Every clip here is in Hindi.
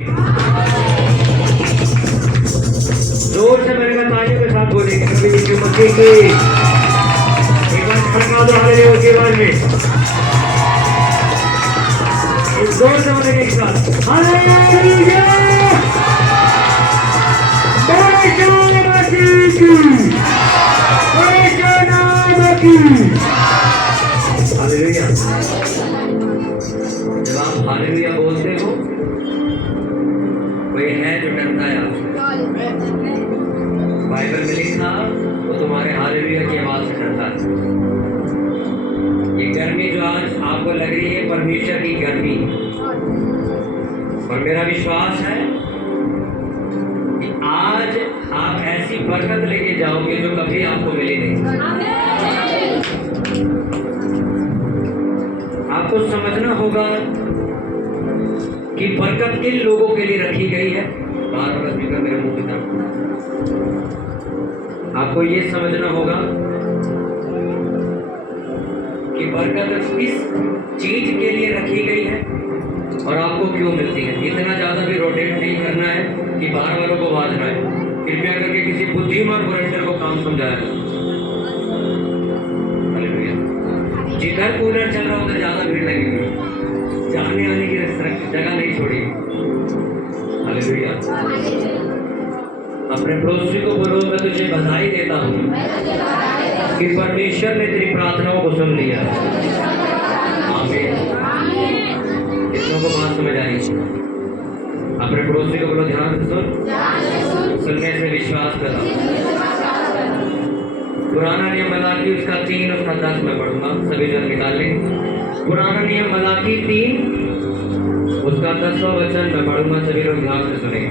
जोर से मेरे तालियों के साथ बोलेंगे नबी की मक्के की एक बार खड़का दो हालेलुया की आवाज में इस जोर से बोलेंगे एक साथ हालेलुया हालेलुया। जब आप हालेलुया बोलते हो कोई है जो डरता है आपसे। बाइबल में लिखा वो तुम्हारे हालेलुया की आवाज से डरता है। ये गर्मी जो आज आपको लग रही है परमेश्वर की गर्मी, और मेरा विश्वास है कि आज आप ऐसी बरकत लेके जाओगे जो कभी आपको मिली नहीं। आपको समझना होगा कि बरकत किन लोगों के लिए रखी गई है। बार बार स्पीकर मेरे मुंह की तरफ। आपको ये समझना होगा कि बरकत किस चीज के लिए रखी गई है और आपको क्यों मिलती है। इतना ज्यादा भी रोटेट नहीं करना है कि बाहर वालों को बाजना है। कृपया करके किसी बुद्धिमान वॉलंटियर को काम समझाया। जिधर कूलर चल रहा उधर ज्यादा भीड़ लगेगी, जाने आने की जगह नहीं छोड़ी। हालेलुया। अपने पड़ोसी को बोलो मैं तुझे बधाई देता हूँ कि परमेश्वर ने तेरी प्रार्थनाओं को सुन लिया। आमीन। कितनों को बात समझ आई? अपने पड़ोसी को बोलो ध्यान से सुन, सुनने से विश्वास करो। पुराना नियम मलाकी उसका 3 उसका 10 में पढ़ूंगा, सभी जन निकाल लें। पुराना नियम मलाकी 3 उसका 10वां वचन मैं पढ़ूंगा, सभी लोग ध्यान से सुनेंगे।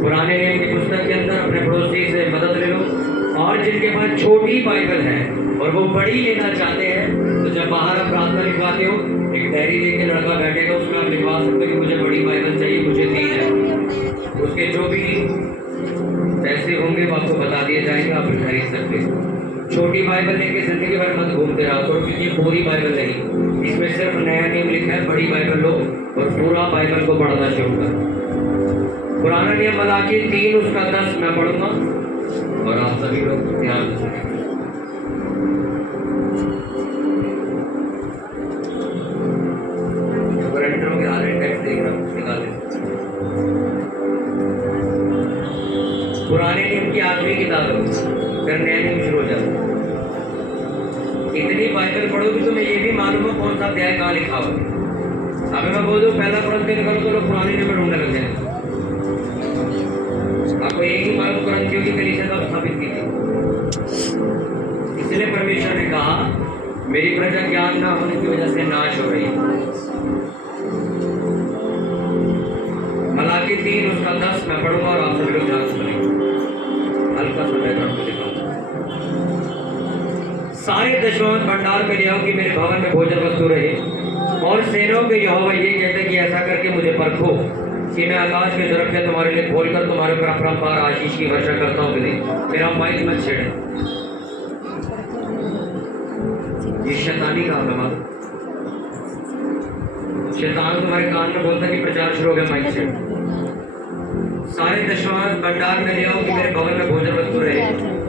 पुराने नियम की पुस्तक के अंदर अपने पड़ोसी से मदद ले लो, और जिनके पास छोटी बाइबल है और वो बड़ी लेना चाहते हैं तो जब बाहर आप प्रार्थना लिखवाते हो एक डायरी लेके लड़का बैठेगा, उसमें आप लिखवा सकते हो कि मुझे बड़ी बाइबल चाहिए, मुझे 3 है। उसके जो भी पैसे होंगे वो आपको बता दिए जाएंगे, आप खरीद सकते हो। छोटी बाइबल लेके जिंदगी भर मत घूमते रहो करो, क्योंकि पूरी बाइबल नहीं, इसमें सिर्फ नया नियम लिखा है। बड़ी बाइबल लो और पूरा बाइबल को पढ़ना शुरू करो। पुराना नियम मलाकी 3 उसका 10 मैं पढ़ूंगा और आप सभी लोग ध्यान से सुनेंगे। पुराने नियम की आखिरी किताब है, फिर नया नियम शुरू हो जाता। इतनी बाइबल पढ़ोगे तो मैं ये भी मालूम है कौन सा अध्याय कहाँ लिखा हुआ। अभी मैं बोल दूं पहला कुरान निकालो तो लोग पुराने नियम में ढूंढने लग जाए। आपको एक ही मालूम कुरानियों की कलीसिया कब स्थापित की थी। इसलिए परमेश्वर ने कहा मेरी प्रजा ज्ञान ना होने की वजह से नाश हो रही है। मलाकी 3 उसका 10 मैं पढ़ूंगा और आप सभी लोग ध्यान सुनेंगे। हल्का सा बैकग्राउंड दिखाऊं। सारे दशवंश भंडार में ले आओ कि मेरे भवन में भोजन वस्तु रहे, और सेनों के यहोवा ये कहते कि ऐसा करके मुझे परखो कि मैं आकाश के दरख्त तुम्हारे लिए खोलकर तुम्हारे ऊपर अपरंपार आशीष की वर्षा करता हूँ कि नहीं। मेरा माइक मत छेड़े, ये शैतानी का हंगामा। शैतान तुम्हारे कान में बोलता है कि प्रचार शुरू हो गया, माइक छेड़। सारे दशवंश भंडार में ले आओ कि मेरे भवन में भोजन वस्तु रहे,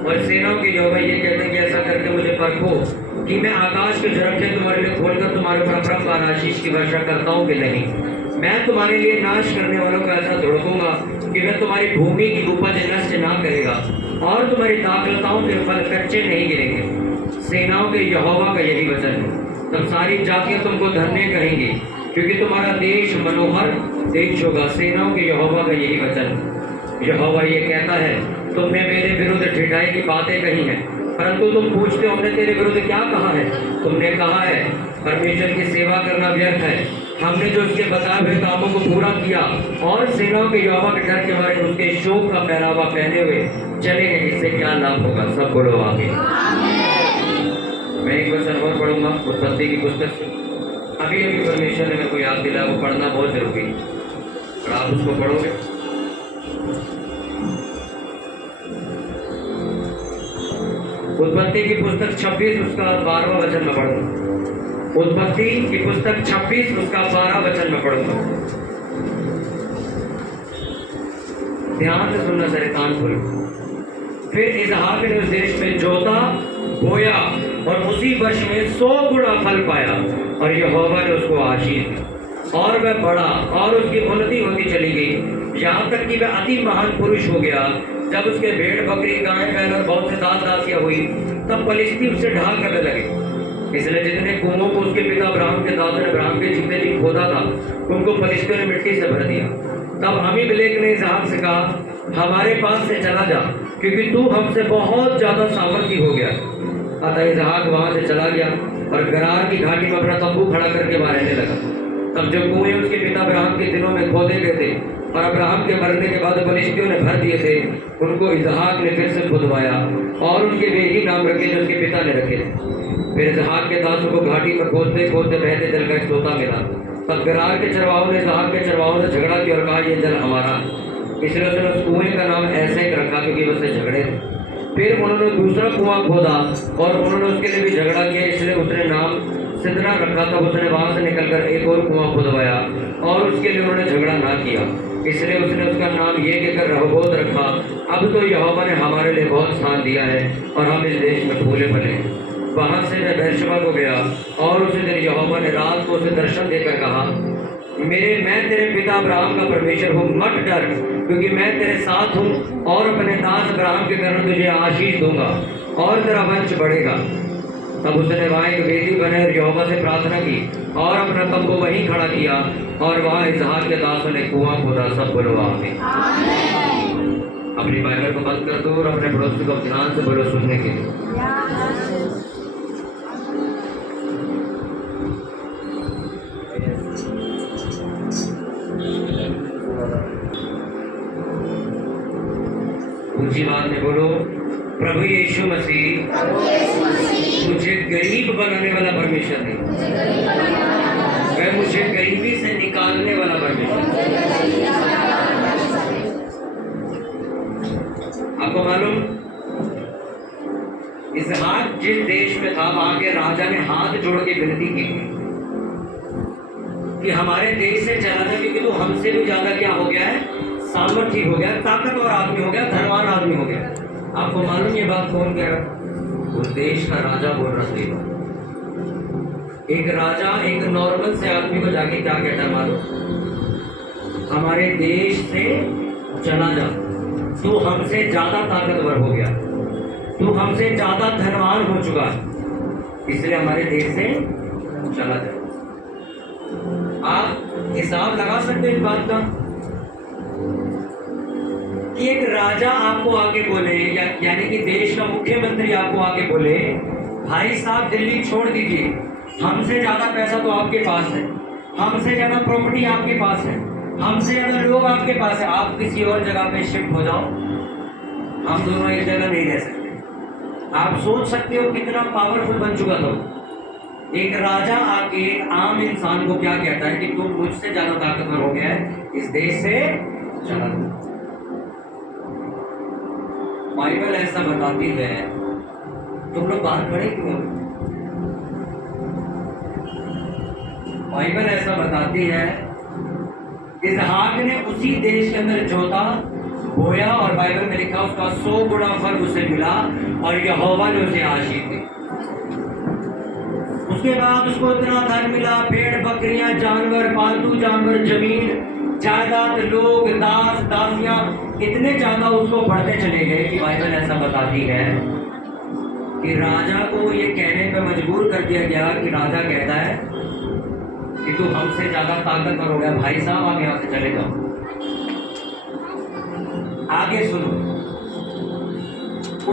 और सेनाओं के यहोवा ये कहते हैं कि ऐसा करके मुझे परखो कि मैं आकाश के झरखे तुम्हारे लिए खोलकर तुम्हारे ऊपर अपरंपार आशीष की वर्षा करता हूँ कि नहीं। मैं तुम्हारे लिए नाश करने वालों को ऐसा धुड़कूंगा कि मैं तुम्हारी भूमि की उपज नष्ट ना करेगा, और तुम्हारी दाखलताओं के फल कच्चे नहीं गिरेंगे। सेनाओं के यहोवा का यही वचन है। तब सारी जातियां तुमको धन्य कहेंगी, क्योंकि तुम्हारा देश मनोहर देश होगा। सेनाओं के यहोवा का यही वचन। यहोवा ये कहता है तुमने मेरे विरुद्ध ठिठाई की बातें कही हैं, परंतु तुम पूछते हो हमने तेरे विरुद्ध क्या कहा है। तुमने कहा है परमेश्वर की सेवा करना व्यर्थ है, हमने जो उसके बताए हुए कामों को पूरा किया, और सेनाओं के यहोवा के डर के बारे में उसके शोक का पहनावा पहने हुए चले गए, इससे क्या लाभ होगा। सब बोलो आगे। मैं एक वचन और पढ़ूंगा उत्पत्ति की पुस्तक से। अभी अभी परमेश्वर ने मेरे को याद दिलाया, वो पढ़ना बहुत जरूरी है और आप उसको पढ़ोगे। उत्पत्ति की पुस्तक 26 उसका 12वां वचन में पढ़ूंगा। उत्पत्ति की पुस्तक 26 उसका 12 वचन में पढ़ूंगा। ध्यान से सुनना सारे कान खोलो। फिर इसहाक ने उस देश में जोता बोया और उसी वर्ष में 100 गुना फल पाया और यहोवा ने उसको आशीष दी और वह बढ़ा और उसकी उन्नति होती चली गई, यहाँ तक कि वह अति महान पुरुष हो गया। जब उसके भेड़ बकरी गाय बैल और बहुत से दास दासियां हुई, तब पलिश्ती उससे ढाल करने लगे। इसलिए जितने कुओं को उसके पिता अब्राहम के दादा ने अब्राहम के जीते जी खोदा था, उनको पलिश्तियों ने मिट्टी से भर दिया। तब अमीमेलेक ने इसहाक से कहा, हमारे पास से चला जा, क्योंकि तू हमसे बहुत ज्यादा सामर्थी हो गया। अतः इसहाक वहां से चला गया और गरार की घाटी में अपना तंबू खड़ा करके वहां रहने लगा। तब जो कुएं उसके पिता अब्राहम के दिनों में खोदे गए थे और अब्राहम के मरने के बाद पलिश्तियों ने भर दिए थे, उनको इसहाक ने फिर से खुदवाया और उनके वे ही नाम रखे जो उसके पिता ने रखे थे। फिर इसहाक के दासों को घाटी में खोदते खोदते बहते जल का एक सोता मिला। तब गरार के चरवाहों ने इसहाक के चरवाहों ने झगड़ा किया और कहा, ये जल हमारा। इसलिए उसने उस कुएं का नाम ऐसे ही रखा क्योंकि उससे झगड़े थे। फिर उन्होंने दूसरा कुआं खोदा और उन्होंने उसके लिए भी झगड़ा किया, इसलिए उसने नाम सिदरा रखा। तब उसने वहां से निकलकर एक और कुआं खुदवाया और उसके लिए उन्होंने झगड़ा ना किया, इसलिए उसने उसका नाम ये कहकर रहोबोत रखा, अब तो यहोवा ने हमारे लिए बहुत स्थान दिया है और हम इस देश में फूले फले। वहां से वह बेर्शेबा को गया और उसी दिन यहोवा ने रात को उसे दर्शन देकर कहा, मैं तेरे पिता अब्राहम का परमेश्वर हूँ, मत डर, क्योंकि मैं तेरे साथ हूँ और अपने दास अब्राहम के कारण तुझे आशीष दूंगा और तेरा वंश बढ़ेगा। तब उसने वहाँ एक वेदी बनाई और यहोवा से प्रार्थना की और अपना तंबू वहीं खड़ा किया और वहाँ इसहाक के दासों ने कुआं खोदा। सब बोलो आमीन। अपनी बाइबल को बंद कर दो और अपने पड़ोसी को ध्यान से बोलो सुनने के लिए। ऊंची बात में बोलो, प्रभु यीशु मसीह मुझे गरीब बनाने वाला परमेश्वर नहीं, वह मुझे गरीबी से निकालने वाला परमेश्वर। आपको मालूम, इसहाक जिस देश में था वहां के राजा ने हाथ जोड़ के विनती की कि हमारे देश से चला जा, क्योंकि तू हमसे भी ज्यादा क्या हो गया है, सामर्थी हो गया, ताकतवर आदमी हो गया, धनवान आदमी हो गया। आपको मालूम ये बात कौन कह रहा? उस देश का राजा बोल रहा था। एक राजा एक नॉर्मल से आदमी को जाके क्या कहता है मालूम? हमारे देश से चला जा, तू हमसे ज्यादा ताकतवर हो गया, तू हमसे ज्यादा धनवान हो चुका है, इसलिए हमारे देश से चला जा। आप हिसाब लगा सकते हैं इस बात का कि एक राजा आपको आके बोले, यानी कि देश का मुख्यमंत्री आपको आके बोले, भाई साहब दिल्ली छोड़ दीजिए, हमसे ज्यादा पैसा तो आपके पास है, हमसे ज्यादा प्रॉपर्टी आपके पास है, हमसे ज्यादा लोग आपके पास है, आप किसी और जगह पे शिफ्ट हो जाओ, हम दोनों एक जगह नहीं रह सकते। आप सोच सकते हो कितना पावरफुल बन चुका था। एक राजा आके एक आम इंसान को क्या कहता है कि तुम मुझसे ज्यादा ताकतवर हो गया है, इस देश से चला दो। बाइबल ऐसा बताती है, तुम लोग बात खड़े क्यों? बाइबल ऐसा बताती है, इसहाक ने उसी देश के अंदर जोता बोया और बाइबल में लिखा उसका 100 गुना फल उसे मिला और यहोवा ने उसे आशीष दी। उसके बाद उसको इतना धन मिला, भेड़ बकरियां, जानवर, पालतू जानवर, जमीन जायदाद, लोग, दास दासियां, इतने ज्यादा उसको बढ़ते चले गए कि बाइबल ऐसा बताती है कि राजा को ये कहने पर मजबूर कर दिया गया कि राजा कहता है कि तू हमसे ज्यादा ताकतवर हो गया, भाई साहब आप यहाँ से चले जाओ। आगे सुनो,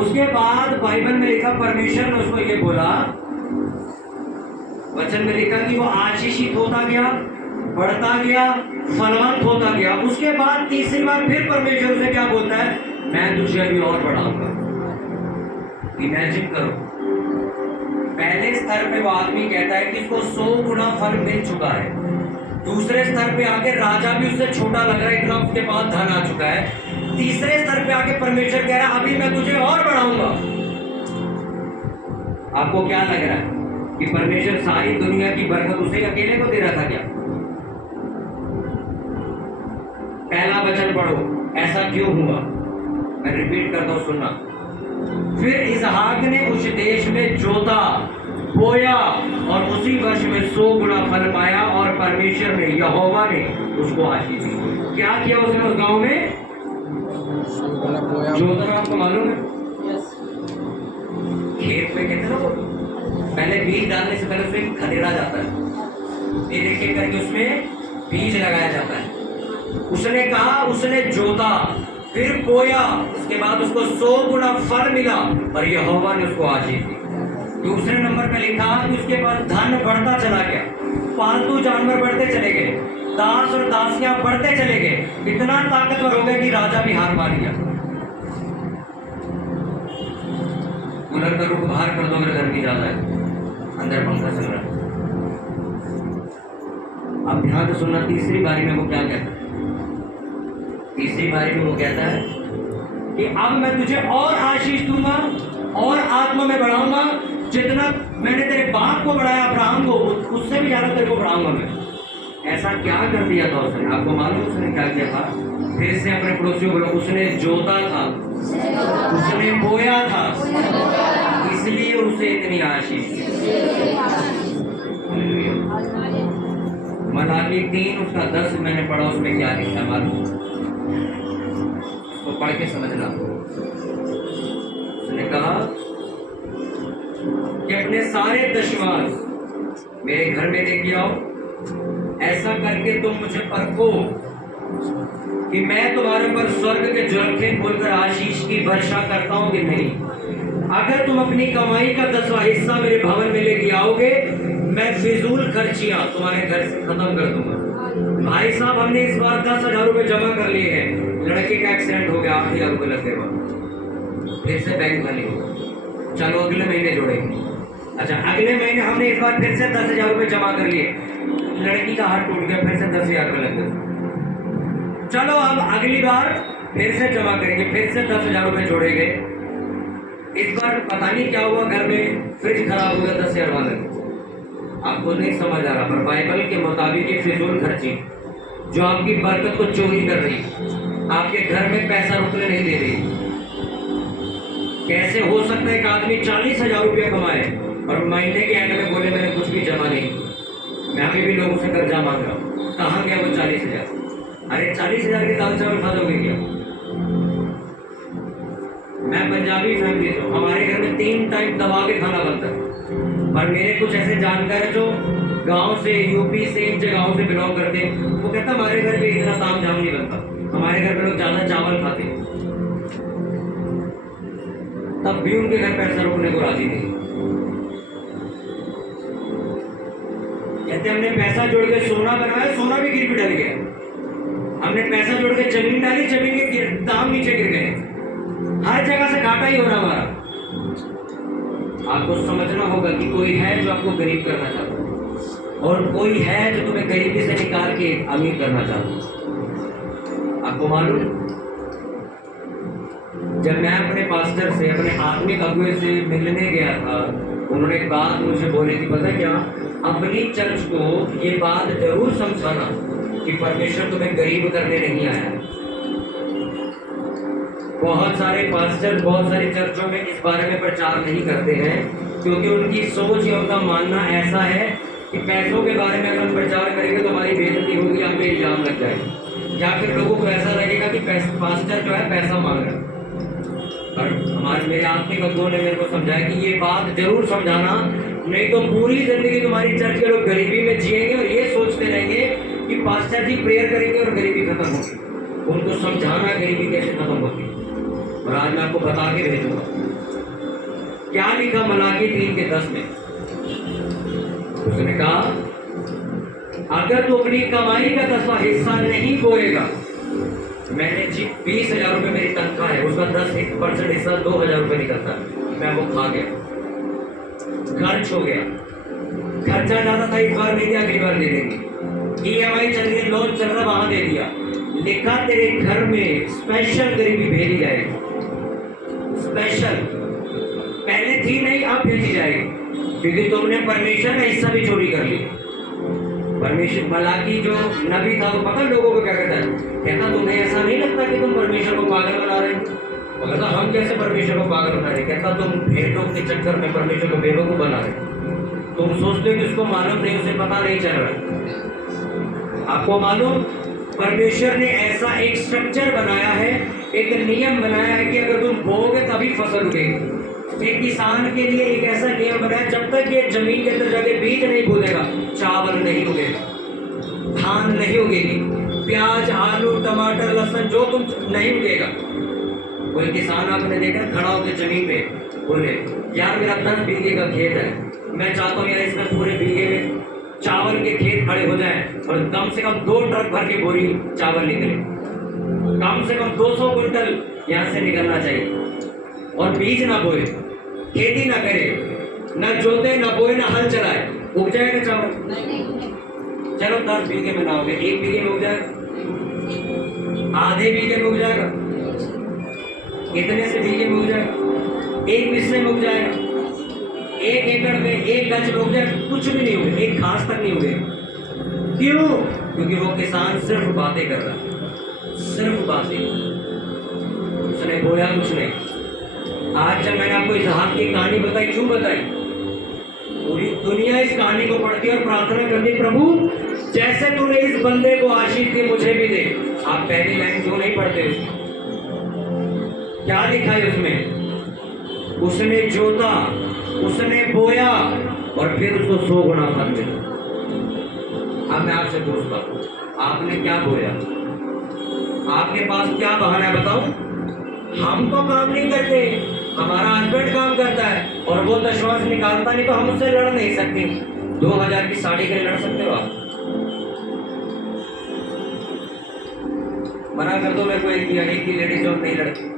उसके बाद बाइबल में लिखा, परमेश्वर ने उसको ये बोला, वचन में लिखा कि वो आशीषित होता गया, बढ़ता गया, फलवंत होता गया। उसके बाद तीसरी बार फिर परमेश्वर से क्या बोलता है, मैं तुझे अभी और बढ़ाऊंगा। इमेजिन करो, पहले स्तर पे वो आदमी कहता है कि इसको 100 गुना फल मिल चुका है, दूसरे स्तर पे आके राजा भी उससे छोटा लग रहा है, इतना उसके पास धन आ चुका है, तीसरे स्तर पे आके परमेश्वर कह रहा है अभी मैं तुझे और बढ़ाऊंगा। आपको क्या लग रहा है कि परमेश्वर सारी दुनिया की बरकत उसे अकेले को दे रहा था क्या? पहला वचन पढ़ो, ऐसा क्यों हुआ? मैं रिपीट करता हूं, सुनना। फिर इसहाक ने उस देश में जोता, बोया और उसी वर्ष में 100 गुना फल पाया, और परमेश्वर ने, यहोवा ने उसको आशीष दी। क्या किया उसने उस गांव में? जोतना। आपको मालूम है खेत में कहते ना, वो पहले बीज डालने से पहले उसमें खदेड़ा जाता है, फिर एक करके उसमें बीज लगाया जाता है। उसने कहा, उसने जोता, फिर बोया, उसके बाद उसको 100 गुना फल मिला और यहोवा ने उसको आशीष दी। दूसरे नंबर पे लिखा कि उसके बाद धन बढ़ता चला गया, पालतू जानवर बढ़ते चले गए, दास और दासियां बढ़ते चले गए, इतना ताकतवर हो गए कि राजा भी हार मान गया। कूलर का रुख बाहर कर दो अगर गर्मी ज्यादा है, अंदर पंखा चल रहा है। अब ध्यान से सुनना, तीसरी बारी में वो क्या कहता है? तीसरी बारी में वो कहता है कि अब मैं तुझे और आशीष दूंगा और आत्मा में बढ़ाऊंगा, जितना मैंने तेरे बाप को बढ़ाया अब्राहम को, उससे भी ज्यादा तेरे को बढ़ाऊंगा मैं। ऐसा क्या कर दिया था उसने? आपको मालूम उसने क्या किया था? फिर से अपने पड़ोसियों को, उसने जोता था, उसने बोया था, इसलिए उसे इतनी आशीष। मलाकी 3 उसका 10 मैंने पढ़ा, उसमें क्या लिखा मालूम? तो पढ़ के समझना। उसने कहा कि अपने सारे दशमांश मेरे घर में लेके आओ, ऐसा करके तुम मुझे परखो कि मैं तुम्हारे ऊपर स्वर्ग के झरोखे खोलकर आशीष की वर्षा करता हूं कि नहीं। अगर तुम अपनी कमाई का 10वां हिस्सा मेरे भवन में लेके आओगे, मैं फिजूल खर्चियां तुम्हारे घर से खत्म कर दूंगा। भाई साहब, हमने इस बार 10,000 रुपए जमा कर लिए हैं, लड़के का एक्सीडेंट हो गया, 8,000 रुपए लग गए, फिर से बैंक खाली होगा, चलो अगले महीने जोड़ेंगे। अच्छा, अगले महीने हमने इस बार फिर से 10,000 रुपए जमा कर लिए, लड़की का हाथ टूट गया, फिर से 10,000 रुपए लग गए, चलो अब अगली बार फिर से जमा करेंगे, फिर से 10,000 रुपए जोड़ेंगे। इस बार पता नहीं क्या हुआ, घर में फ्रिज खराब हो गया 10,000 वाला। आपको नहीं समझ आ रहा, पर बाइबल के मुताबिक ये फिजूल खर्ची जो आपकी बरकत को चोरी कर रही, आपके घर में पैसा रुकने नहीं दे रही। कैसे हो सकता है कि आदमी 40,000 रुपया कमाए और महीने के एंड में बोले मैंने कुछ भी जमा नहीं, मैं अभी भी लोगों से कर्जा मांग रहा हूँ। कहाँ गया वो 40,000? अरे 40,000 के दाल चावल खा दोगे क्या? मैं पंजाबी फैमिली से हूँ, हमारे घर में 3 टाइम दबा के खाना बनता है, पर मेरे कुछ ऐसे जानकार है जो गांव से, यूपी से, इन जगहों से बिलोंग करते हैं, वो कहता हमारे घर पे इतना ताम झाम नहीं बनता, हमारे घर पे लोग ज्यादा चावल खाते हैं, तब भी उनके घर पैसा रुकने को राजी नहीं। कहते हमने पैसा जोड़ के सोना बनवाया, सोना भी गिर भी डल गया, हमने पैसा जोड़ के जमीन डाली, जमीन के दाम नीचे गिर गए, हर जगह से घाटा ही हो रहा हमारा। आपको समझना होगा कि कोई है जो आपको गरीब करना चाहता है और कोई है जो तुम्हें गरीबी से निकाल के अमीर करना चाहता है। आपको मालूम, जब मैं अपने पास्टर से, अपने आत्मिक अगुए से मिलने गया था, उन्होंने एक बात मुझे बोली थी, पता क्या? अपनी चर्च को ये बात जरूर समझाना कि परमेश्वर तुम्हें गरीब करने नहीं आया। बहुत सारे पास्टर बहुत सारी चर्चों में इस बारे में प्रचार नहीं करते हैं, क्योंकि उनकी सोच या उनका मानना ऐसा है कि पैसों के बारे में अगर हम प्रचार करेंगे तो हमारी बेइज्जती होगी, हम पे इल्जाम लग जाएगा, या फिर लोगों को ऐसा लगेगा कि पास्टर जो है पैसा मांग रहा है। पर हमारे मेरे आत्मिक अगुओं ने मेरे को समझाया कि ये बात जरूर समझाना, नहीं तो पूरी जिंदगी तुम्हारी चर्च के लोग गरीबी में जिएंगे और ये सोचते रहेंगे कि पास्टर जी प्रेयर करेंगे और गरीबी खत्म होगी। उनको समझाना गरीबी कैसे खत्म होगी, और आज मैं आपको बता के भेजूंगा। क्या लिखा मलाकी 3:10 में? उसने कहा अगर तू अपनी कमाई का 10वां हिस्सा नहीं बोएगा, मैंने 20,000 रुपये मेरी तनख्वाह है, उसका 10% हिस्सा 2,000 रुपये निकलता है, मैं वो खा गया, खर्च हो गया, खर्चा ज्यादा था, इस बार नहीं दिया, अगली बार दे देंगे, EMI चल रही, लोन चल रहा, वहां दे दिया, लिखा तेरे घर में स्पेशल गरीबी भेजी जाएगी, स्पेशल, पहले थी नहीं अब भेजी जाएगी, क्योंकि तुमने परमेश्वर का हिस्सा भी चोरी कर लिया। परमेश्वर मलाकी जो नबी था वो पता लोगों को क्या कहता है, कहता तुम्हें ऐसा नहीं लगता कि तुम परमेश्वर को पागल बना रहे हो? वो कहता हम कैसे परमेश्वर को पागल बना रहे? कहता तुम भेदों के चक्कर में परमेश्वर को बेवकूफ बना रहे। तुम सोचते हो कि उसको मालूम नहीं, उसे पता नहीं चल रहा। आपको मालूम परमेश्वर ने ऐसा एक स्ट्रक्चर बनाया है, एक नियम बनाया है कि अगर तुम बोओगे तभी फसल उगेगी। एक किसान के लिए एक ऐसा नियम बनाया, जब तक ये जमीन के अंदर जाके बीज नहीं बोलेगा चावल नहीं उगेगा, धान नहीं उगेगी, प्याज आलू टमाटर लहसुन जो तुम नहीं उगेगा। कोई किसान आपने देखा खड़ा होकर जमीन पे बोले यार मेरा 10 बीघे का खेत है, मैं चाहता हूँ यार इसमें पूरे बीघे में चावल के खेत खड़े हो जाएं और कम से कम 2 ट्रक भर के बोरी चावल निकले, कम से कम 200 कुंटल यहाँ से निकलना चाहिए। और बीज ना बोए, खेती ना करे, न जोते न बोए न हल चलाए, उग जाएगा चावल? चलो 10 बीघे में ना हो गए, 1 बीघे में उग जाएगा, आधे बीघे में उग जाएगा, कितने से बीघे में उग जाएगा? 1 हिस्से में उग जाएगा, 1 एकड़ में 1 गज में उग जाएगा, कुछ भी नहीं उगे, एक घास तक नहीं उगे। क्यों? क्योंकि वो किसान सिर्फ बातें कर रहा है, सिर्फ बातें, उसने बोया कुछ नहीं। आज जब मैंने आपको इसहाक की कहानी बताई, क्यों बताई? पूरी दुनिया इस कहानी को पढ़ती और प्रार्थना करती, प्रभु जैसे तूने इस बंदे को आशीष दी मुझे भी दे। आप पहली लाइन क्यों नहीं पढ़ते? उसमें क्या लिखा है? उसमें उसने जोता, उसने बोया और फिर उसको 100 गुना फल मिला। अब मैं आपसे पूछता हूं, आपने क्या बोया? आपके पास क्या बहाना है बताओ? हम तो काम नहीं करते, हमारा हस्बैंड काम करता है और वो दशवांश निकालता नहीं, तो हम उससे लड़ नहीं सकते। 2000 की साड़ी के लिए लड़ सकते हो आप? मना कर दो मेरे को, एक की लेडीज जो नहीं लड़ती।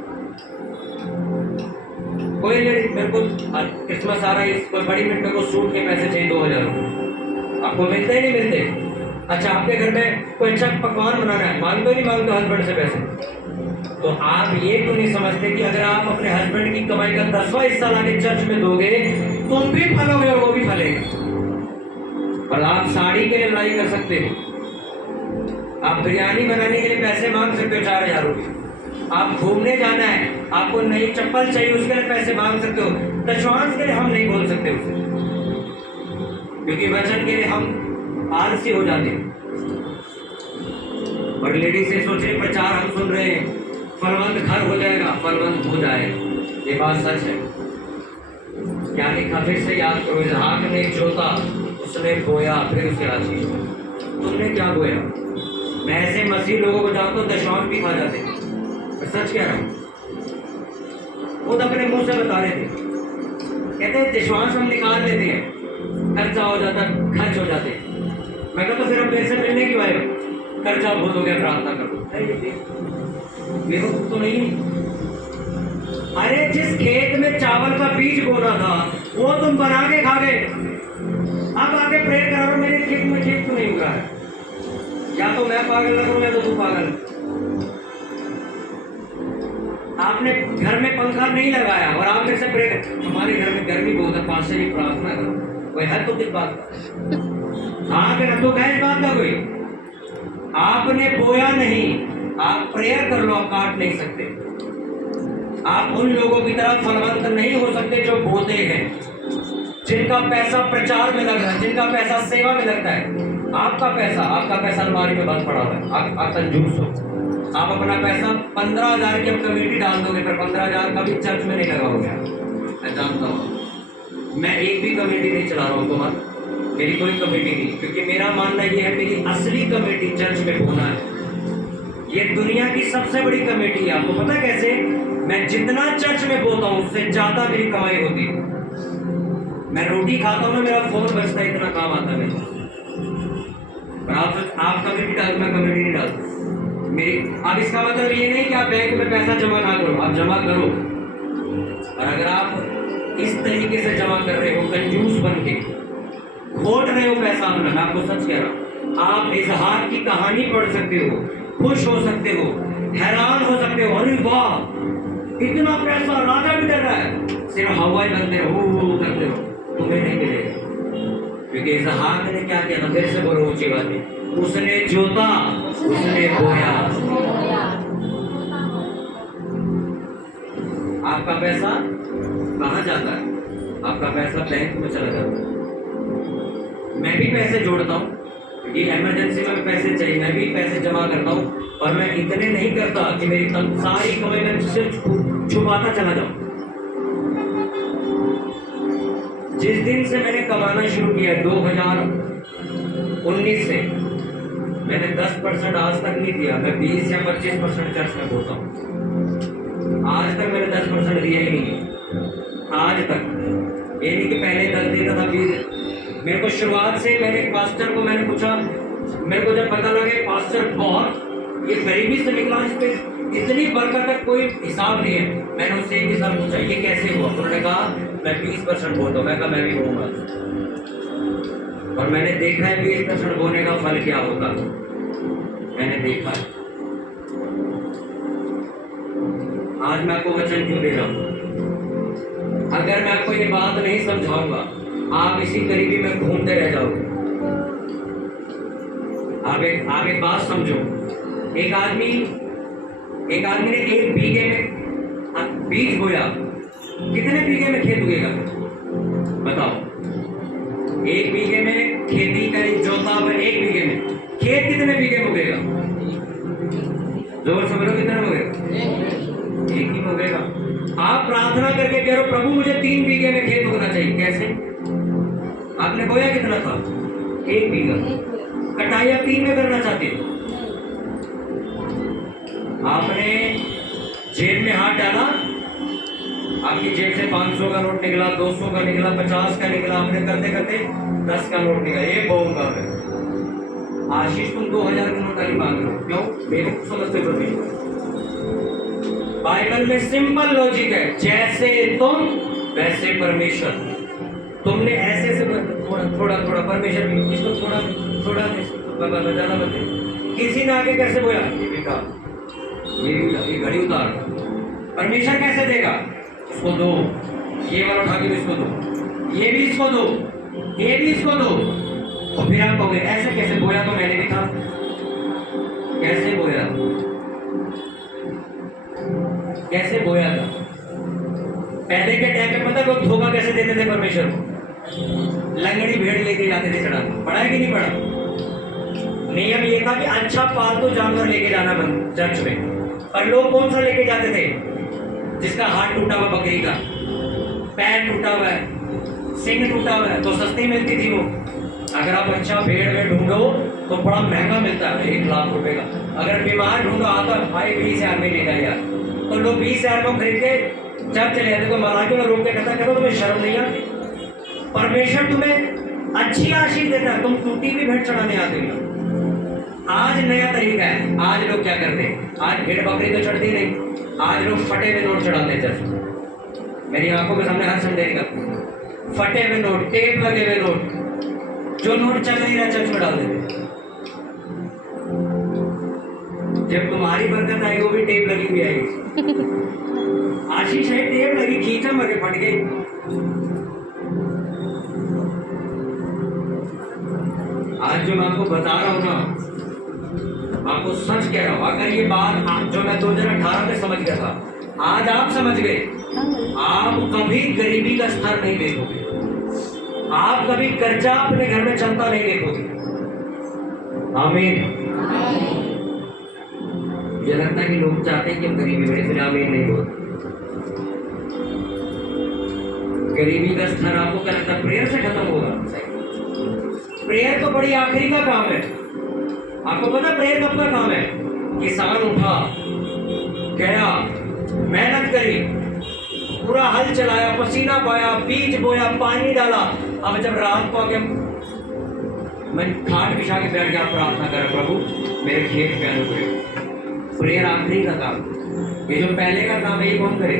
कोई लेडीज मेरे को क्रिसमस आ रहा है, कोई बड़ी मिनट को सूट के पैसे चाहिए 2000 रुपये, आपको मिलते ही नहीं मिलते। अच्छा आपके घर में कोई अच्छा पकवान बनाना है, मांगते नहीं मांगते हस्बैंड से पैसे? तो आप ये तो नहीं समझते कि अगर आप अपने हस्बैंड की कमाई का 10वां हिस्सा लाके चर्च में दोगे तुम भी फलोगे और वो भी फलेगा। और आप साड़ी के लिए लड़ाई कर सकते हो, आप बिरयानी बनाने के लिए पैसे मांग सकते हो 4000 रुपये, आप घूमने जाना है, आपको नई चप्पल चाहिए उसके लिए पैसे मांग सकते हो। दशवांश के लिए हम नहीं बोल सकते उसे, क्योंकि वचन के लिए हम आलसी हो जाते हैं। और लेडीज से सोच रही प्रचार हम सुन रहे हैं, फलवंत घर हो जाएगा, फलवंत हो जाएगा, ये बात सच है क्या? लिखा फिर से याद करो, इसहाक ने जोता, उसने बोया, फिर उसे आशीष। तुमने क्या बोया? मैं ऐसे मसीह लोगों को जानता हूँ दशवांश भी खा जाते हैं, मैं सच कह रहा हूँ, वो तो अपने मुंह से बता रहे थे, कहते हैं दशवांश हम निकाल लेते हैं, खर्चा हो जाता, खर्च हो जाते। मैं कहता फिर हम पैसे मिलने की वाले खर्चा बहुत हो गया, प्रार्थना करो। बेवकूफ तो नहीं। अरे जिस खेत में चावल का बीज बोना था वो तुम बना के खा गए, अब आके प्रेयर करो मेरे खेत में खेत तो नहीं उगा है, या तो मैं पागल लगूं या तो तू पागल। आपने घर में पंखा नहीं लगाया और आप मेरे से प्रेयर, हमारे घर में गर्मी बहुत है, 5 से भी प्रार्थना करो, कोई है तो किस बात का? हाँ फिर तो क्या इस बात का? कोई आपने बोया नहीं, आप प्रेयर कर लो, आप काट नहीं सकते। आप उन लोगों की तरह फलवंत नहीं हो सकते जो बोते हैं, जिनका पैसा प्रचार में लग रहा है, जिनका पैसा सेवा में लगता है। आपका पैसा अलमारी में बंद पड़ा हुआ है, आप कंजूस हो। आप अपना पैसा 15,000 की कमेटी डाल दोगे, पर 15,000 कभी चर्च में नहीं लगाओगे। मैं जानता हूँ, मैं एक भी कमेटी नहीं चला रहा हूँ तुम्हारा, मेरी कोई कमेटी नहीं, क्योंकि मेरा मानना यह है मेरी असली कमेटी चर्च में होना है। ये दुनिया की सबसे बड़ी कमेटी है। आपको पता है कैसे? मैं जितना चर्च में बोता हूँ उससे ज्यादा मेरी कमाई होती है। मैं रोटी खाता हूँ ना, मेरा फोन बचता है, इतना काम आता है मेरे। आप कमेटी डाल, मैं कमेटी नहीं डालता मेरी। अब इसका मतलब ये नहीं कि आप बैंक में पैसा जमा ना करो, आप जमा करो, और अगर आप इस तरीके से जमा कर रहे हो कंजूस बन के, खोट रहे हो पैसा अपना, मैं आपको सच कह रहा हूँ, आप इसहाक की कहानी पढ़ सकते हो, खुश हो सकते हो, हैरान हो सकते हो, अरे वाह इतना पैसा, राजा भी डर रहा है, सिर्फ हवाई बनते रहो, करते रहो, तुम्हें नहीं मिलेगा। क्योंकि क्योंकि इसहाक ने क्या किया था, फिर से बोलो ऊंची बात है, उसने जोता, उसने बोया। आपका पैसा कहाँ जाता है? आपका पैसा बैंक में चला जाता है। मैं भी पैसे जोड़ता हूँ, क्योंकि इमरजेंसी में पैसे चाहिए, मैं भी पैसे जमा करता हूँ, और मैं इतने नहीं करता कि मेरी सारी कमाई में सिर्फ छुपाता चला जाऊं। जिस दिन से मैंने कमाना शुरू किया 2019 से, मैंने 10% आज तक नहीं दिया। मैं 20 या 25% चर्च में बोलता हूँ। आज तक मैंने 10% दिया ही नहीं है, आज तक। ये नहीं कि पहले 10 देता था, 20। मेरे को शुरुआत से, मैंने एक पास्टर को मैंने पूछा, मेरे को जब पता लगा पास्टर बहुत ये गरीबी से निकला, इस पे इतनी बरकत का कोई हिसाब नहीं है, मैंने उससे एक ही साल पूछा ये कैसे हुआ। उन्होंने कहा मैं 20% बोलता हूँ। मैं कहा मैं भी बोलूँगा, और मैंने देखा है 20% बोने का फल क्या होता, मैंने देखा है। आज मैं आपको वचन क्यों दे रहा हूँ? अगर मैं आपको ये बात नहीं समझाऊंगा, आप इसी गरीबी में घूमते रह जाओगे। आप एक बात समझो, एक आदमी ने 1 बीघे में बीज बोया, कितने बीघे में खेत उगेगा बताओ? 1 बीघे में खेती करी, जोता हुआ 1 बीघे में, खेत कितने बीघे में उगेगा? जोर से बोलो, कितने में उगेगा? 1 ही में उगेगा। आप प्रार्थना करके कह रहे हो प्रभु मुझे 3 बीघे में खेत उगना चाहिए, कैसे? आपने बोया कितना था? 1 बीघा। कटाई आप 3 में करना चाहते हो। आपने जेब में हाथ डाला, आपकी जेब से 500 का नोट निकला, 200 का निकला, 50 का निकला, आपने करते करते 10 का नोट निकला, ये बोऊंगा मैं। आशीष तुम 2000 का नोट नहीं मांग रहे हो, क्यों? मेरे को समझते हो। बाइबल में सिंपल लॉजिक है, जैसे तुम वैसे परमेश्वर। तुमने ऐसे से थोड़ा परमेश्वर भी, इसको थोड़ा ज्यादा बते। किसी ने आगे कैसे बोला ये बेटा, ये घड़ी उतार, परमेश्वर कैसे देगा? इसको दो, ये वाला उठा के भी इसको दो, ये भी इसको दो, ये भी इसको दो, और फिर आप कहोगे ऐसे कैसे? बोया तो मैंने भी था। कैसे बोया? कैसे बोया था? पहले के टाइम पे पता लोग धोखा कैसे देते थे परमेश्वर को? लंगड़ी भेड़ लेके जाते थे चढ़ा। पढ़ा है कि नहीं पढ़ा? नियम ये था कि अच्छा पालतू जानवर लेके जाना चर्च में। पर लोग कौन सा लेके जाते थे? जिसका हाथ टूटा हुआ, बकरी का पैर टूटा हुआ है, सिंग टूटा हुआ है, तो सस्ती मिलती थी वो। अगर आप अच्छा भेड़ में ढूंढो तो बड़ा महंगा मिलता है, 1 लाख रुपए का। अगर बीमार ढूंढो आता भाई 20,000 में ले जाए यार, तो लोग 20,000 को खरीद के जब चले जाते। तो मलाकियों में रोक के कहता कहता तुम्हें शर्म नहीं आती? परमेश्वर तुम्हें अच्छी आशीष देता है, तुम टूटी भी भेड़ चढ़ाने आते हो। आज नया तरीका है। आज लोग क्या करते हैं? आज भेड़ बकरी तो चढ़ती नहीं, आज लोग फटे हुए नोट चढ़ाते हैं चर्च। मेरी आंखों के सामने हर संडे का फटे हुए नोट, टेप लगे हुए नोट, जो नोट चल नहीं रहा चर्च में डाल देते। जब तुम्हारी बरकत आएगी वो भी टेप लगी हुई आएगी। आशीष है, टेप लगी, खींचा मगे फट गई। आज जो मैं आपको बता रहा हूं ना, आपको सच कह रहा हूं। अगर ये बात जो मैं 2018 में समझ गया था, आज आप समझ गए, आप कभी गरीबी का स्तर नहीं देखोगे, आप कभी कर्जा अपने घर में चलता नहीं देखोगे। आमीन। मुझे लगता है कि लोग चाहते हैं कि हम गरीबी में, इसलिए आमीन नहीं बोलते। गरीबी का स्तर आपको क्या लगता है प्रेयर से खत्म होगा? प्रेयर तो बड़ी आखिरी का काम है। आपको पता प्रेयर कब का काम है? किसान उठा, गया, मेहनत करी, पूरा हल चलाया, पसीना बहाया, बीज बोया, पानी डाला। अब जब रात को आके मैं खाट बिछा के बैठ गया, प्रार्थना करा प्रभु मेरे खेत पे अनुग्रह। प्रेयर आखिरी का काम। ये जो पहले का काम है ये कौन करे?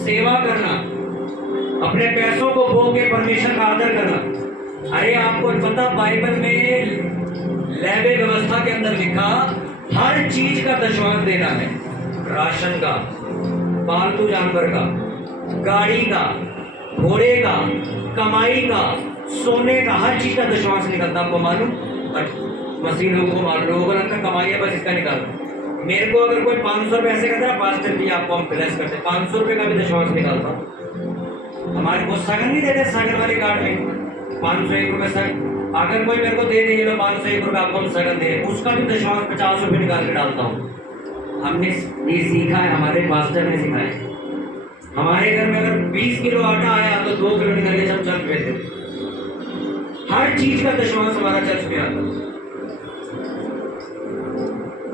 सेवा करना, अपने पैसों को बो के परमेश्वर का आदर करना। अरे आपको पता बाइबल में लेवे व्यवस्था के अंदर लिखा हर चीज का दशवांश देना है। राशन का, पालतू जानवर का, गाड़ी का, घोड़े का, कमाई का, सोने का हर चीज का दशमांश निकलता, आपको मालूम? और मशीन लोगों को मालूम, लोगों को लगता कमाई है बस इसका निकालना। मेरे को अगर कोई 500 रुपए ऐसे कहता है पास्टर जी आपको हम प्लेस करते, 500 रुपए का भी दशमांश निकालता। हमारे को सगन नहीं देते, सगन वाली कार्ड में 501 रुपए सगन। अगर कोई मेरे को दे देंगे तो 501 रुपए आपको हम सगन दे, उसका भी दशमांश 50 रुपए निकाल के डालता हूँ। हमने ये सीखा है, हमारे मास्टर ने सिखाया। हमारे घर में अगर 20 किलो आटा आया तो 2 किलो निकल के सब चर्च में थे। हर चीज का दशमांश हमारा चर्च में आता।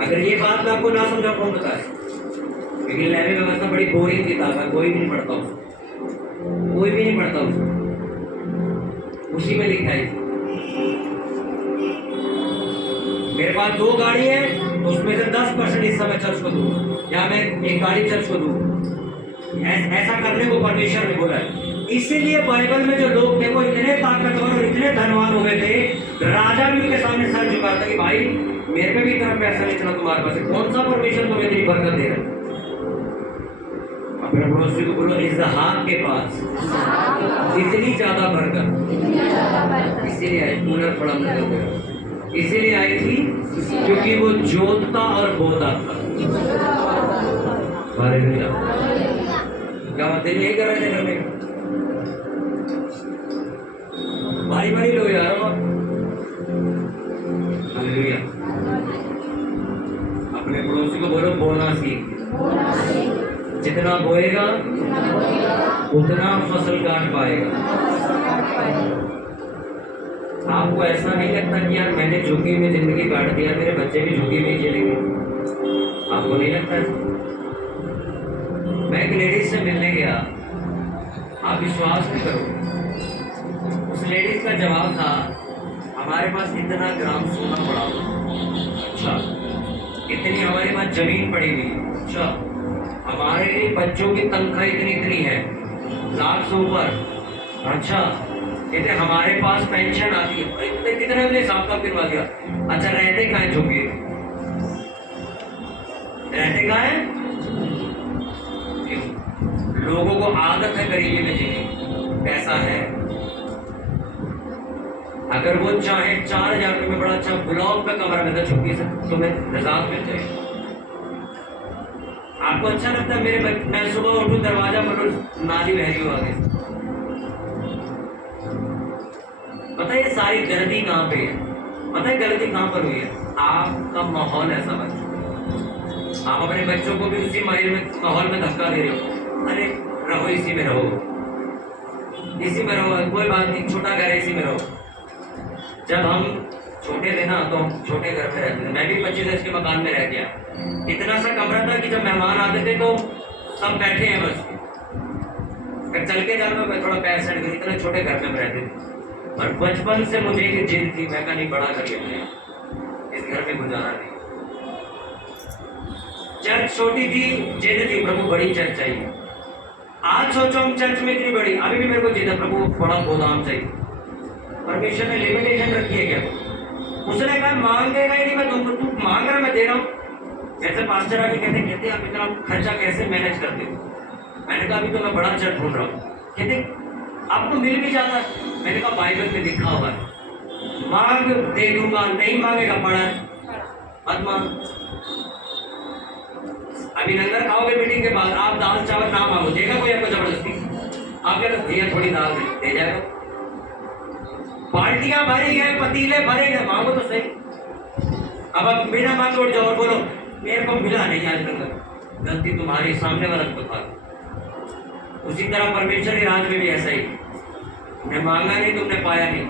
अगर ये बात मैं आपको ना समझा कौन बताए? लेकिन लैबी व्यवस्था बड़ी बोरिंग किताब है, कोई भी नहीं पढ़ता उसको, कोई भी नहीं पढ़ता उसको, उसी में लिखा है। मेरे पास 2 गाड़ी है तो उसमें से 10% हिस्सा मैं चर्च को दूँ, या मैं एक गाड़ी चर्च को दूँ। ऐसा करने को परमेश्वर ने बोला है। इसीलिए बाइबल में जो लोग थे वो इतने ताकतवर और इतने धनवान हुए थे, राजा भी उनके सामने सर झुका था कि भाई मेरे पे भी इतना पैसा नहीं चला तुम्हारे पास, कौन सा परमेश्वर तुम्हें इतनी बरकत दे रहा है? अपने पड़ोसी को बोलो इज़हाक के पास इतनी ज्यादा बरकत, इसीलिए आई पूरा थोड़ा मतलब इसीलिए आई थी क्योंकि वो जोतता और बोता था। हालेलुया। क्या दिल यही कर रहे थे घर में? भारी भारी लोग यार। हालेलुया। अपने पड़ोसी को बोलो बोना सीख। जितना बोएगा उतना फसल काट पाएगा। आपको ऐसा नहीं लगता कि यार मैंने झुकी में जिंदगी काट दिया, मेरे बच्चे भी झुकी में ही चलेंगे? आपको नहीं लगता? मैं एक लेडीज से मिलने गया, आप विश्वास नहीं करो, उस लेडीज का जवाब था हमारे पास इतना ग्राम सोना पड़ा हुआ। अच्छा, इतनी हमारे पास जमीन पड़ी हुई। अच्छा, हमारे बच्चों की तनख्वाह इतनी इतनी है, लाख से ऊपर। अच्छा, कहते हमारे पास पेंशन आती है, इतने कितने हमने हिसाब का गिनवा दिया। अच्छा, रहते कहाँ है झुके? रहते कहाँ है? लोगों को आदत है गरीबी में जीने, पैसा है। अगर वो चाहे 4000 रुपये में बड़ा अच्छा ब्लॉक का कमरा मिलता छुट्टी से, तुम्हें रिजार्व मिल जाए। आपको अच्छा लगता है मेरे मैं सुबह उठूं दरवाजा खोलूं नाली बह रही हो आगे? पता है ये सारी गलती कहाँ पे है? पता है गलती कहाँ पर हुई है? आपका माहौल ऐसा बन चुका। आप अपने बच्चों को भी उसी माहौल में धक्का दे रहे हो। अरे रहो इसी में रहो, इसी में रहो, कोई बात नहीं, छोटा घर है इसी में रहो। जब हम छोटे थे ना तो हम छोटे घर पे रहते थे, मैं भी 25 गज के मकान में रह गया। इतना सा कमरा था कि जब मेहमान आते थे तो सब बैठे हैं बस, चल के जाना मैं थोड़ा पैर सेट कर, इतने छोटे घर में रहते थे। और बचपन से मुझे एक जिद थी, मैं नहीं बड़ा कर लिया, इस घर में गुजारा नहीं। चर्च छोटी थी, जिद थी प्रभु बड़ी चर्च चाहिए। आज सोचो हम चर्च में इतनी बड़ी, अभी भी मेरे को जिद है प्रभु बड़ा गोदाम चाहिए। परमेश्वर ने लिमिटेशन रखी है क्या? उसने कहा मांगेगा ही नहीं, मैं तुमको तू मांग रहा मैं दे रहा हूँ। जैसे पास्टर आके कहते आप इतना खर्चा कैसे मैनेज करते हो? मैंने कहा अभी तो मैं बड़ा चर्च ढूंढ रहा हूँ। कहते आपको मिल भी जाता है। मैंने कहा बाइबल में लिखा हुआ है मांग दे दूंगा, नहीं मांगेगा पड़ा है मत मांग। अभी लंगर खाओगे मीटिंग के बाद, आप दाल चावल ना मांगो, देगा कोई आपको जबरदस्ती? आप कहते भैया थोड़ी दाल दे जाएगा। बाल्टियां भरी गए, पतीले भरे गए, मांगो तो सही। अब आप बिना मांगे उठ जाओ और बोलो मेरे को मिला नहीं आज लंगर, गलती तुम्हारी, सामने वाला को था। उसी तरह परमेश्वर के राज में भी ऐसा ही, तुमने मांगा नहीं, तुमने पाया नहीं।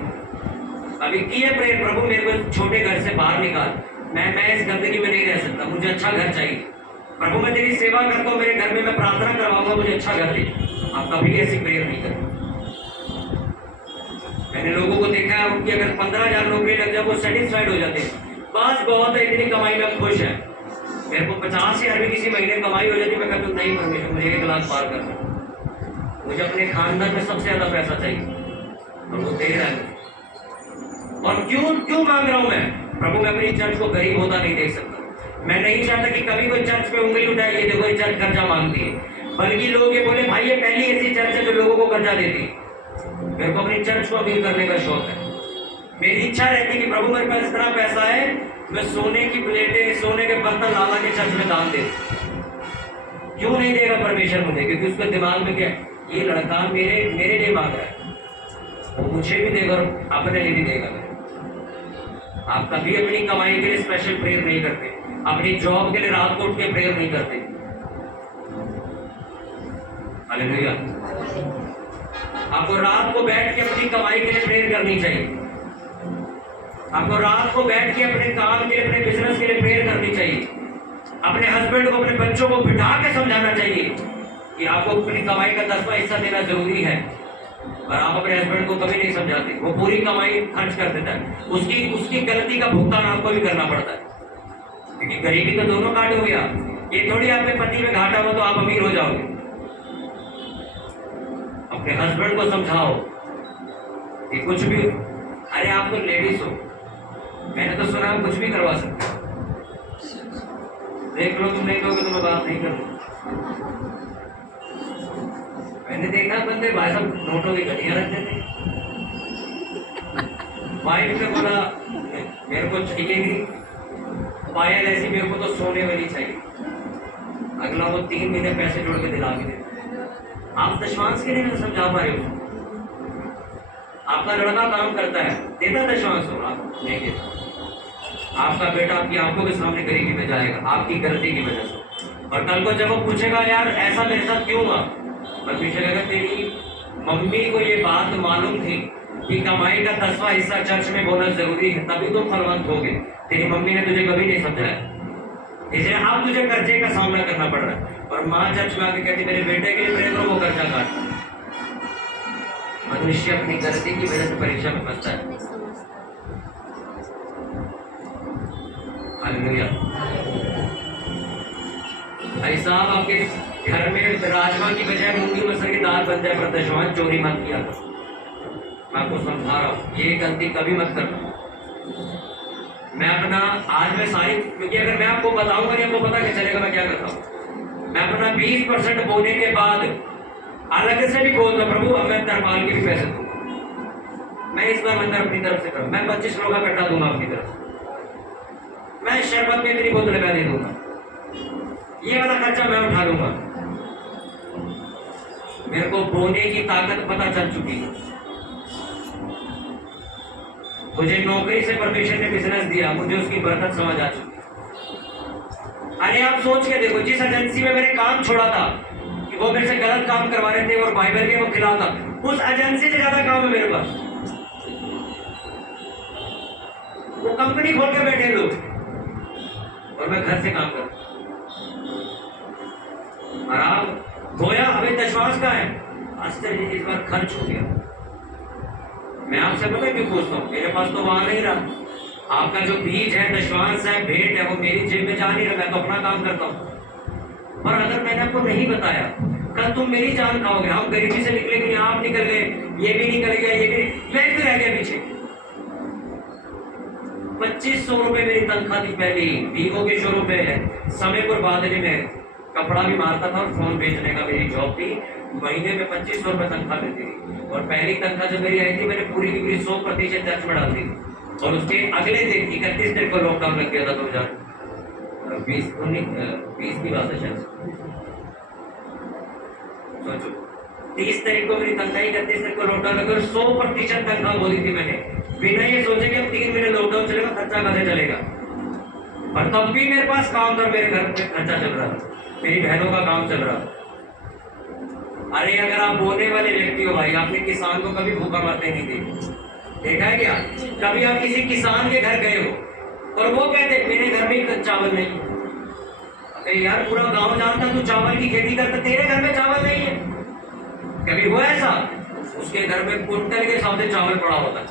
अभी किए प्रेयर प्रभु मेरे को छोटे घर से बाहर निकाल, मैं इस गंदगी में नहीं रह सकता, मुझे अच्छा घर चाहिए। प्रभु मैं तेरी सेवा करता हूँ, मेरे घर में मैं प्रार्थना करवाऊंगा, मुझे अच्छा घर दे। आप कभी ऐसी प्रेयर नहीं करें। मैंने लोगों को देखा है कि अगर 15,000 नौकरी लग जाए वो सेटिस्फाइड हो जाते हैं, बस बहुत है, इतनी कमाई में हम खुश हैं। मेरे को 50,000 भी किसी महीने कमाई हो जाती, मैं कहता हूँ नहीं परमेश्वर मुझे 1 लाख पार करना, मुझे अपने खानदान में सबसे ज्यादा पैसा चाहिए, और वो दे रहा है। और क्यों मांग रहा हूं मैं? प्रभु मैं अपनी चर्च को गरीब होता नहीं देख सकता। मैं नहीं चाहता कि कभी कोई चर्च पे उंगली उठाए ये देखो ये चर्च कर्जा मांगती है, बल्कि लोग ये बोले भाई ये पहली ऐसी चर्च है जो लोगों को कर्जा देती है। मेरे को अपनी चर्च को अमीर करने का शौक है। मेरी इच्छा रहती है कि प्रभु मेरे पास इतना पैसा है, मैं सोने की प्लेटें, सोने के बर्तन ला के चर्च में दान दे। क्यों नहीं देगा परमेश्वर मुझे? क्योंकि उसके दिमाग में क्या, ये लड़का मेरे लिए मांग रहा है, वो मुझे भी देगा और अपने लिए भी देगा। आप कभी अपनी कमाई के लिए स्पेशल प्रेयर नहीं करते, अपनी जॉब के लिए रात को उठ के प्रेयर नहीं करते। हालेलुया। आपको रात को बैठ के अपनी कमाई के लिए प्रेयर करनी चाहिए। आपको रात को बैठ के अपने काम के लिए, अपने बिजनेस के लिए प्रेयर करनी चाहिए। अपने हस्बैंड को, अपने बच्चों को बिठा के समझाना चाहिए कि आपको अपनी कमाई का 10वां हिस्सा देना जरूरी है। और आप अपने हस्बैंड को कभी नहीं समझाते, वो पूरी कमाई खर्च कर देता है। उसकी गलती का भुगतान आपको भी करना पड़ता है, क्योंकि गरीबी तो दोनों काटोगे आप। ये थोड़ी आपके पति में घाटा हो तो आप अमीर हो जाओगे। अपने हस्बैंड को समझाओ कि कुछ भी, अरे आप तो लेडीज हो, मैंने तो सुना आप कुछ भी करवा सकते हो। देख लो, तुम नहीं कहोगे तो मैं बात नहीं करूँ। मैंने देखा बंदे भाई साहब नोटों की गड्डियां रखते थे। वाइफ ने बोला मेरे को चाहिए नहीं पायल ऐसी, मेरे को तो सोने वाली चाहिए। अगला वो 3 महीने पैसे जोड़ के दिला के दे। आप दशमांश के लिए नहीं समझा पा रहे हो। आपका लड़का काम करता है, देता दशमांश हो, आप नहीं देता। आपका बेटा आपकी आंखों के सामने गरीबी में जाएगा, आपकी गलती की वजह से। और कल को जब वो पूछेगा यार ऐसा मेरे साथ क्यों हुआ, परमेश्वर कहेगा तेरी मम्मी को ये बात मालूम थी कि कमाई का 10वां हिस्सा चर्च में बोना जरूरी है, तभी तुम फलवंत होगे। तेरी मम्मी ने तुझे कभी नहीं समझाया, इसलिए अब तुझे कर्जे का सामना करना पड़ रहा है। और माँ चर्च में आके कहती मेरे बेटे के लिए प्रे करो, वो कर्जा काट। मनुष्य अपनी गलती की वजह से परीक्षा में फंसता है। हालेलुया। भाई साहब आपके घर में राजमा की बजाय मूंगी मसर की दाल बन जाए, पर दशमांश चोरी मत किया करो। मैं आपको समझा रहा हूँ, ये गलती कभी मत करना। मैं अपना आज मैं सारी, क्योंकि अगर मैं आपको बताऊंगा नहीं, आपको पता क्या चलेगा मैं क्या करता हूँ। मैं अपना 20% बोने के बाद अलग से भी बोलता प्रभु अब मैं तरपाल के भी पैसे दूंगा। मैं इस बार मंदिर अपनी तरफ से करूँ, मैं 25 लोग का कट्टा दूंगा अपनी तरफ से। मैं शरबत में इतनी बोतलें मैं दे दूंगा, ये वाला खर्चा मैं उठा लूंगा। मेरे को बोने की ताकत पता चल चुकी है। मुझे नौकरी से परमेश्वर ने बिजनेस दिया, मुझे उसकी बरकत समझ आ चुकी। अरे आप सोच के देखो, जिस एजेंसी में मैंने काम छोड़ा था कि वो मेरे से गलत काम करवा रहे थे और बाइबल के वो खिलाफ था, उस एजेंसी से ज्यादा काम है मेरे पास। वो कंपनी खोल के बैठे लोग और मैं घर से काम कर। और आप गोया हमें दशमांश का है, आश्चर्य इस बार खर्च हो गया। मैं आपसे पता क्यों पूछता हूँ, मेरे पास तो वहां नहीं रहा। आपका जो बीज है, दशमांश है, भेंट है, वो मेरी जेब में जा नहीं रहा। मैं तो अपना काम करता हूँ। और अगर मैंने आपको नहीं बताया, कल तुम मेरी जान खाओगे। हम गरीबी से निकले कि आप निकल गए, ये भी निकल गया, ये भी, मैं भी रह गया पीछे। 2500 रुपए मेरी तनख्वाह थी पहली, वीवो के शोरूम में समयपुर बादली में कपड़ा भी मारता था और फोन बेचने का मेरी जॉब थी। महीने में 2500 रुपए तनख्वाह मिलती थी। और पहली तनख्वाह जब मेरी आई थी, मैंने पूरी की पूरी 100% चर्च में डाल दी। और उसके अगले दिन 31 दिन को लॉकडाउन लग गया था 2020 की बात है शायद। सोचो 30 तारीख को मेरी तनख्वाह, 31 तारीख को लॉकडाउन लगा और 100% तनख्वाह बोली थी मैंने, बिना ये सोचे कि अब 3 महीने लॉकडाउन चलेगा, खर्चा कैसे चलेगा। और तब भी मेरे पास काम था, मेरे घर में खर्चा चल रहा था, मेरी बहनों का काम चल रहा था। अरे अगर आप बोलने वाले व्यक्ति हो भाई, आपने किसान को कभी भूखा मरते नहीं देखा है क्या? कभी आप किसी किसान के घर गए हो और वो कहते मेरे घर में चावल नहीं। अरे यार पूरा गांव जानता तू चावल की खेती करता, तेरे घर में चावल नहीं है। कभी हुआ ऐसा? उसके घर में कुंटल के हिसाब से चावल पड़ा होता है।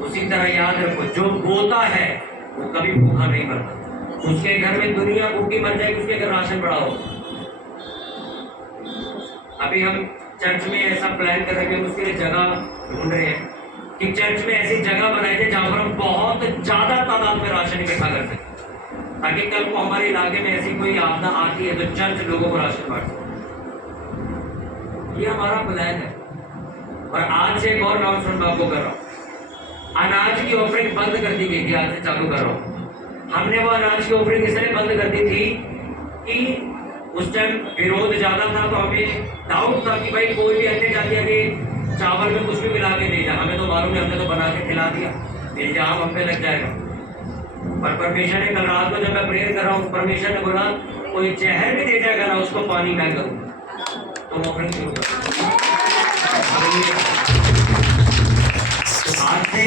उसी तरह याद रखो, जो बोता है वो कभी भूखा नहीं मरता। उसके घर में दुनिया भूखी मर जाएगी, उसके घर राशन पड़ा हो। अभी हम चर्च में ऐसा प्लान कर रहे हैं, उसके लिए जगह ढूंढ रहे हैं कि चर्च में ऐसी जगह बनाई जाए जहां पर हम बहुत ज्यादा तादाद में राशन इकट्ठा कर सकें, ताकि कल को हमारे इलाके में ऐसी कोई आपदा आती है तो चर्च लोगों को राशन बांट सके। ये हमारा प्लान है। और आज से एक और अनाउंसमेंट मैं आपको कर रहा हूँ। अनाज की ऑफरिंग बंद कर दी गई थी, आज से चालू कर रहा हूँ। हमने वो अनाज की ऑफरिंग इसलिए बंद कर दी थी कि उस टाइम विरोध ज्यादा था, तो हमें डाउट था कि भाई कोई भी अन्य जाति आगे चावल में कुछ भी मिला के दे जाए। हमें तो मालूम नहीं, हमने तो बना के खिला दिया, इल्जाम हम पे लग जाएगा। पर परमेश्वर ने कल रात को जब मैं प्रेयर कर रहा हूँ, परमेश्वर ने बोला कोई जहर भी दे जाएगा ना, उसको पानी मैं करूँ। तो ऑफरिंग शुरू कर। तो आज से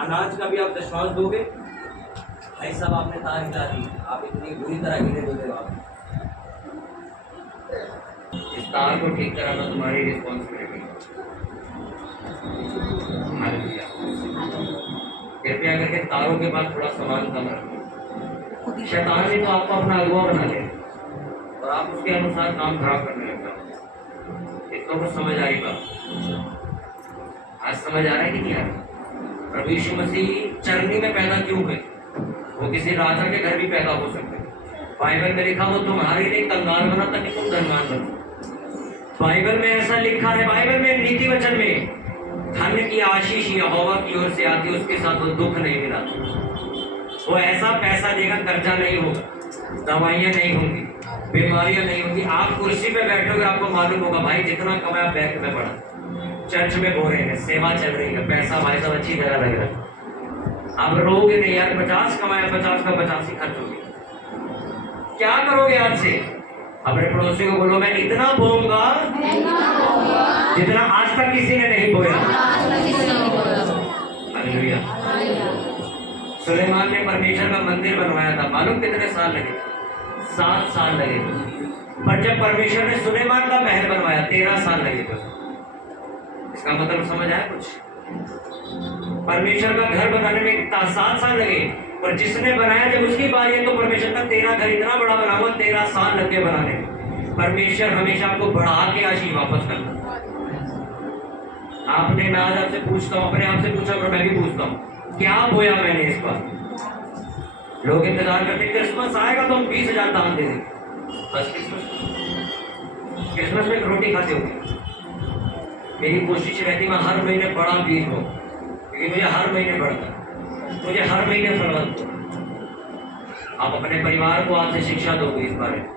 अनाज का भी आप विश्वास दोगे। भाई साहब आपने तार हिला दी, आप इतनी बुरी तरह हिले दोगे। आप इस तार को ठीक कराना तुम्हारी रिस्पॉन्सिबिलिटी। कृपया करके तारों के पास थोड़ा सामान कम रखें। शैतान ने तो आपको अपना अगुआ बना लिया और आप उसके अनुसार काम खराब करने लग जाओ। इतना कुछ समझ आ रही बात? आज समझ आ रहा है कि नहीं आ रहा? प्रभु यीशु मसीह चरनी में पैदा क्यों हुए? वो किसी राजा के घर भी पैदा हो सकते। बाइबल में लिखा वो तुम्हारे लिए कंगाल बना ताकि तुम धनवान बनो। बाइबल में ऐसा लिखा है, बाइबल में नीति वचन में, धन की आशीष यहोवा की ओर से आती, उसके साथ वो दुख नहीं मिलाता। वो ऐसा पैसा देगा, कर्जा नहीं होगा, दवाइयां नहीं होंगी, बीमारियां नहीं होंगी। आप कुर्सी पे बैठोगे, आपको मालूम होगा भाई जितना कमाया बैंक में पड़ा, चर्च में हो रहे हैं, सेवा चल रही है, पैसा भाई साहब अच्छी तरह लग रहा है। आप रोगे नहीं यार, 50 कमाया, 50 का 50 ही खर्च हो गया। क्या करोगे आज से? अपने पड़ोसी को बोलो मैं इतना बोऊंगा जितना आज तक किसी ने नहीं बोया। हालेलुया। सुलेमान ने परमेश्वर का मंदिर बनवाया था, मालूम कितने साल लगे? 7 साल लगे। पर जब परमेश्वर ने सुलेमान का महल बनवाया 13 साल लगे थे। इसका मतलब समझ आया कुछ? परमेश्वर का घर बनाने में 7 साल लगे, और जिसने बनाया जब उसकी बारी है तो परमेश्वर का 13 घर इतना बड़ा बना हुआ, 13 साल लगे बनाने में। परमेश्वर हमेशा आपको बढ़ा के आशीष वापस करता। आपने मैं आज आपसे पूछता हूँ, अपने आप से पूछा और मैं भी पूछता हूँ, क्या बोया मैंने इस बार? लोग इंतजार करते क्रिसमस आएगा तो हम 20,000 दान दे देंगे। बस क्रिसमस में रोटी खाते हो। मेरी कोशिश रहती मैं हर महीने बड़ा बीज हो, क्योंकि मुझे हर महीने बढ़ता, मुझे हर महीने फलवंत हो। आप अपने परिवार को आज से शिक्षा दोगे इस बारे में।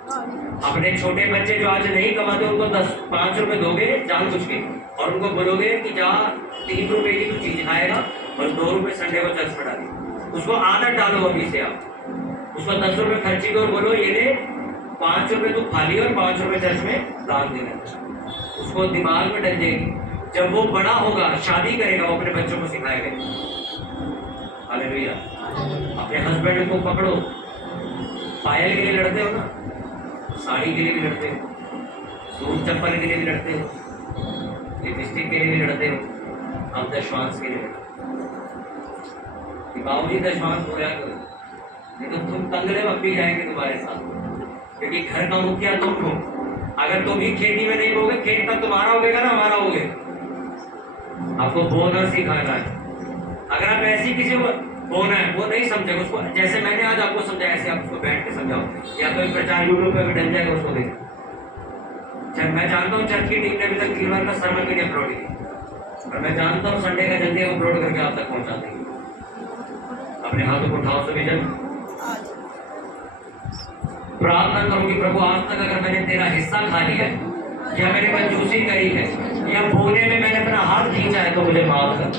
अपने छोटे बच्चे जो आज नहीं कमाते उनको 5 रुपए दोगे जानबूझ के, और उनको बोलोगे कि जा 3 रुपए की तू चीज खाएगा और 2 रुपए संडे को चर्च में डाली। उसको आदत डालो अभी से। आप उसको 10 रुपए खर्ची दो और बोलो ये ले 5 रुपए तू खा ली और 5 रुपए चर्च में दान देना। उसको दिमाग में डल जाएगी। जब वो बड़ा होगा, शादी करेगा, वो अपने बच्चों को सिखाएगा। हालेलुया। अपने हस्बैंड को पकड़ो। पायल के लिए लड़ते हो ना, साड़ी के लिए भी लड़ते हो, सूट चप्पल के लिए भी लड़ते हो, लिपस्टिक के लिए भी लड़ते हो, हम दशवांश के लिए लड़ते हो। बाबूजी दशवांश हो जाएगा, नहीं तो तुम तंगड़े में भी जाएंगे तुम्हारे साथ, क्योंकि घर का मुखिया तुम हो। अगर तुम ही खेती में नहीं बोगे, खेत तक तुम्हारा होगा ना हमारा होगा। आपको बोना सिखाना है। अगर आप ऐसी किसी को बोना है, वो नहीं समझेगा उसको, जैसे मैंने आज आपको समझाया ऐसे आप उसको बैठ के समझाओ, या तो प्रचार यूट्यूब पे भी डल जाएगा उसको देखो। मैं जानता हूँ चर्च की टीम ने अभी तक 3 बार का सर्मन भी नहीं अपलोड किया, और मैं जानता हूँ संडे का जल्दी अपलोड करके आप तक पहुँचा देंगे। अपने हाथों को उठाओ सभी जन, प्रार्थना करूंगी प्रभु आज तक अगर मैंने तेरा हिस्सा खा लिया है, या मैंने कंजूसी करी है, या बोने में मैंने अपना हाथ खींचा है, तो मुझे माफ कर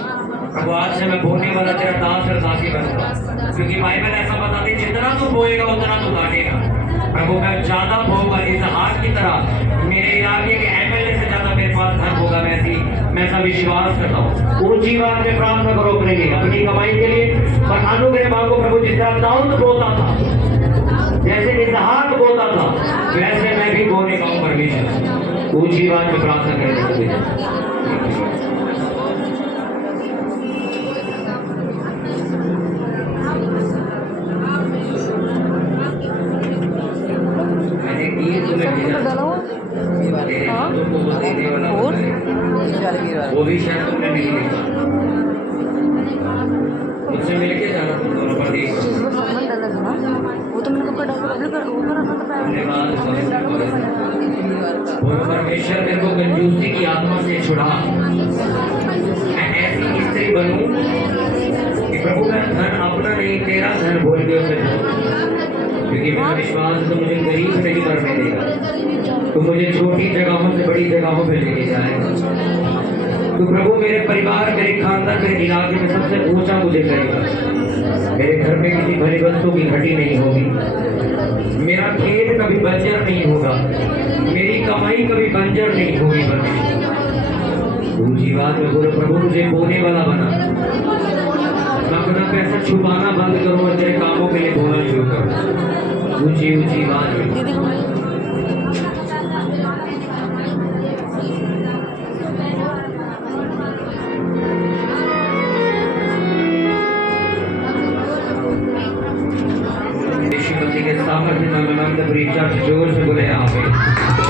प्रभु। आज से मैं बोने वाला तेरा दास और दासी बनूंगा, क्योंकि बाइबल ऐसा बताती है जितना तू बोएगा उतना तू काटेगा। प्रभु मैं ज्यादा बोऊंगा इस हाथ की तरह, मेरे इलाके के एमएलए से ज्यादा मेरे पास धन होगा। मैं ऐसा विश्वास करता हूँ। ऊंची बात में प्रार्थना करो अपने लिए, अपनी कमाई के लिए, और अनुग्रह मांगो प्रभु। जिस तरह दाऊद बोता था, जैसे इसहाक बोता था, वैसे मैं भी बोने का हूँ परमेश्वर। ऊंची बात में प्रार्थना करें। वो भी शायद तुमने नहीं देखा, मुझसे मिलके जाना तुम दोनों पर। वो तो मैंने धन्यवाद और परमेश्वर मेरे को कंजूसी की आत्मा से छुड़ा। मैं ऐसी स्त्री बनूं कि प्रभु मैं धन अपना नहीं तेरा धन बोल के उसे क्योंकि मेरा विश्वास तो मुझे गरीब नहीं करने देगा, तो मुझे छोटी जगहों से बड़ी जगहों पे लेके जाएगा। तो प्रभु मेरे परिवार, मेरे खानदान, मेरे इलाके में सबसे ऊंचा मुझे करेगा। मेरे घर में किसी भली वस्तु की घटी नहीं होगी, मेरा खेत कभी बंजर नहीं होगा, मेरी कमाई कभी बंजर नहीं होगी। ऊंची बात में बोलो प्रभु मुझे बोने वाला बना, मैं अपना पैसा छुपाना बंद करूं और तेरे कामों के लिए बोलना शुरू करूं। ऊंची ऊंची बात में यीशु मसीह के सामर्थ्य नाम में चर्च जोर से बोले आमीन।